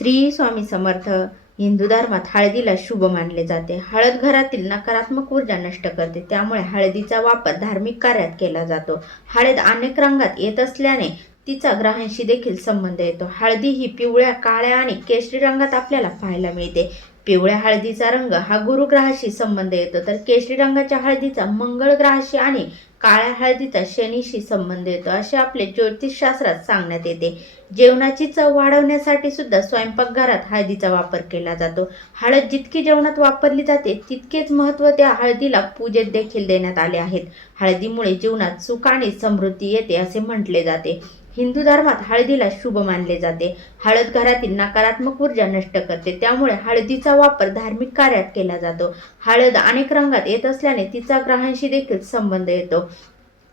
श्री स्वामी समर्थ हिंदू धर्मात हळदीला शुभ मानले जाते. हळद घरातील नकारात्मक ऊर्जा नष्ट करते. त्यामुळे हळदीचा वापर धार्मिक कार्यात केला जातो. हळद अनेक रंगात येत असल्याने तिचा ग्रहांशी देखील संबंध येतो. हळदी ही पिवळ्या काळ्या आणि केशरी रंगात आपल्याला पाहायला मिळते. पिवळ्या हळदीचा रंग हा गुरुग्रहाशी संबंध येतो. तर केशरी रंगाच्या हळदीचा मंगळ ग्रहाशी आणि काळ्या हळदीचा शनीशी संबंध येतो असे आपले ज्योतिषशास्त्रात सांगण्यात येते. जेवणाची चव वाढवण्यासाठी सुद्धा स्वयंपाकघरात हळदीचा वापर केला जातो. हळद जितकी जेवणात वापरली जाते तितकेच महत्त्व त्या हळदीला पूजेत देखील देण्यात आले आहेत. हळदीमुळे जीवनात सुख आणि समृद्धी येते असे म्हटले जाते. हिंदू धर्मात हळदीला शुभ मानले जाते. हळद घरातील नकारात्मक ऊर्जा नष्ट करते. त्यामुळे हळदीचा वापर धार्मिक कार्यात केला जातो. हळद अनेक रंगात येत असल्याने तिचा ग्रहांशी देखील संबंध येतो.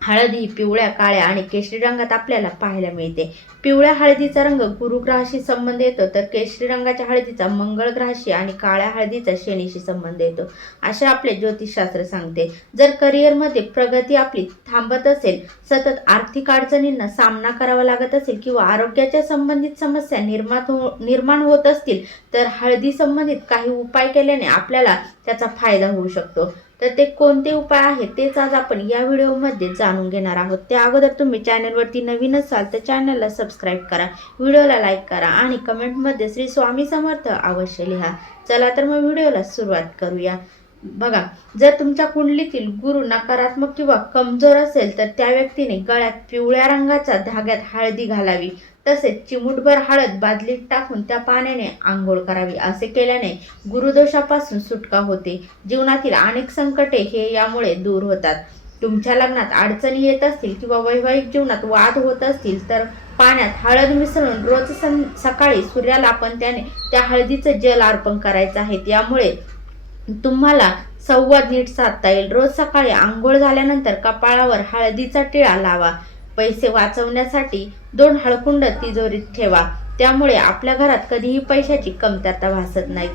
हळदी पिवळ्या काळ्या आणि केशरी रंगात आपल्याला पाहायला मिळते. पिवळ्या हळदीचा रंग गुरुग्रहाशी संबंध येतो तर केशरी रंगाच्या हळदीचा मंगळ ग्रहाशी आणि काळ्या हळदीचा शनीशी संबंध येतो. असे आपले ज्योतिषशास्त्र सांगते. जर करिअरमध्ये प्रगती आपली थांबत असेल सतत आर्थिक अडचणींना सामना करावा लागत असेल किंवा आरोग्याच्या संबंधित समस्या निर्माण हो निर्माण होत असतील तर हळदी संबंधित काही उपाय केल्याने आपल्याला त्याचा फायदा होऊ शकतो. तर ते कोणते उपाय आहेत तेच आज आपण या व्हिडिओमध्ये जाणून घेणार आहोत. त्या अगोदर तुम्ही चॅनलवरती नवीन असाल तर चॅनलला सबस्क्राईब करा व्हिडिओला लाईक करा आणि कमेंटमध्ये श्री स्वामी समर्थ अवश्य लिहा. चला तर मग व्हिडिओला सुरुवात करूया. बघा जर तुमच्या कुंडलीतील गुरु नकारात्मक किंवा कमजोर असेल तर त्या व्यक्तीने गळ्यात पिवळ्या रंगाच्या धाग्यात हळदी घालावी. तसेच चिमूटभर हळद बादलीत टाकून त्या पाण्याने आंघोळ करावी असे केल्याने गुरुदोषापासून सुटका होते. जीवनातील अनेक संकटे हे यामुळे दूर होतात. तुमच्या लग्नात अडचणी येत असतील किंवा वैवाहिक जीवनात वाद होत असतील तर पाण्यात हळद मिसळून रोज सं सकाळी सूर्याला आपण त्याने त्या हळदीचं जल अर्पण करायचं आहे. यामुळे तुम्हाला संवाद नीट साधता येईल. रोज सकाळी आंघोळ झाल्यानंतर कपाळावर हळदीचा टिळा लावा. पैसे वाचवण्यासाठी दोन हळकुंड तिजोरीत ठेवा. त्यामुळे आपल्या घरात कधीही पैशाची कमतरता भासत नाहीत.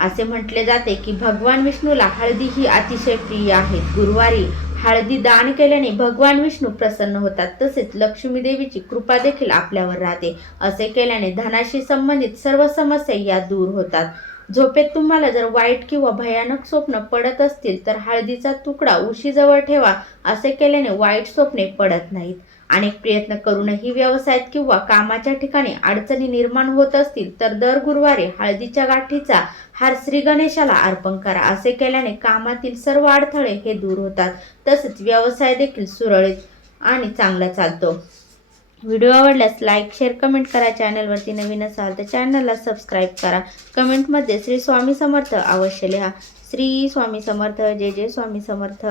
असे म्हटले जाते की भगवान विष्णूला हळदी ही अतिशय प्रिय आहे. गुरुवारी हळदी दान केल्याने भगवान विष्णू प्रसन्न होतात. तसेच लक्ष्मी देवीची कृपा देखील आपल्यावर राहते. असे केल्याने धनाशी संबंधित सर्व समस्या या दूर होतात. झोपेत तुम्हाला जर वाईट किंवा भयानक स्वप्न पडत असतील तर हळदीचा तुकडा उशीजवळ ठेवा असे केल्याने वाईट स्वप्ने पडत नाहीत. अनेक प्रयत्न करूनही व्यवसायात किंवा कामाच्या ठिकाणी अडचणी निर्माण होत असतील तर दर गुरुवारी हळदीच्या गाठीचा हार श्री गणेशाला अर्पण करा असे केल्याने कामातील सर्व अडथळे हे दूर होतात. तसेच व्यवसाय देखील सुरळीत आणि चांगला चालतो. व्हिडिओ आवडल्यास लाईक शेअर कमेंट करा. चॅनलवरती नवीन असाल तर चॅनलला सबस्क्राईब करा. कमेंटमध्ये श्री स्वामी समर्थ अवश्य लिहा. श्री स्वामी समर्थ जय जय स्वामी समर्थ.